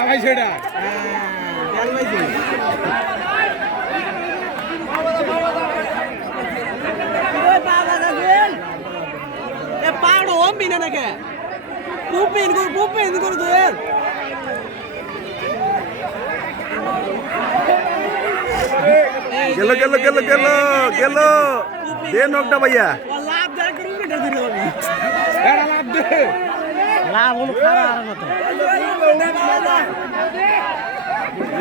ভাই সেটা পাড়ো মিনে নাকি পুপিন করে পুপিন করে দোয়েল গেল গেল গেল গেল গেল দে নকটা ভাইয়া লাভ দেয় করে উল্টা দিল আমি এরা লাভ দে লাভ হলো খারাপ আর মতো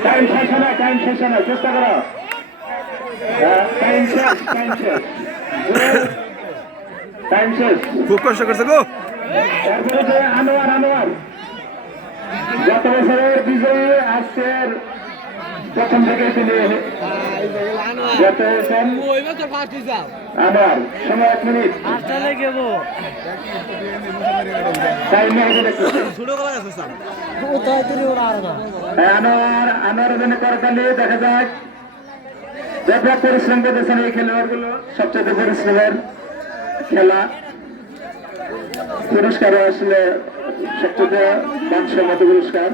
টাইম শেষ না টাইম শেষ না চেষ্টা করো। হ্যাঁ, টাইম শেষ টাইম শেষ। টাইম শেষ। খুব কষ্ট করছে গো। আনোয়ার আনোয়ার। গত বছরের বিজয়ী আজকের প্রথম থেকে তিনি গত বছর আনোয়ার। সময় এক মিনিট আসলে গেবো টাইম নেই দেখো যাক ব্যাপক পরিশ্রম করতেছেন এই খেলোয়াড়গুলো সবচেয়ে পরিশ্রমের খেলা পুরস্কার আসলে সবচেয়ে মানসম্মত পুরস্কার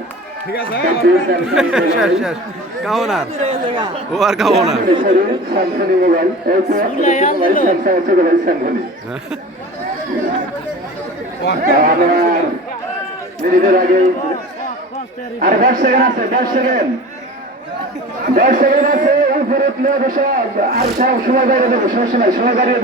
মিনিটের আগে আর দশ সেকেন্ড আছে, দশ সেকেন্ড। দশ সেকেন্ড আছে, উপরে উঠলে অবশ্য আর সব সময় বাইরে দেবো নাই সময় বাইরে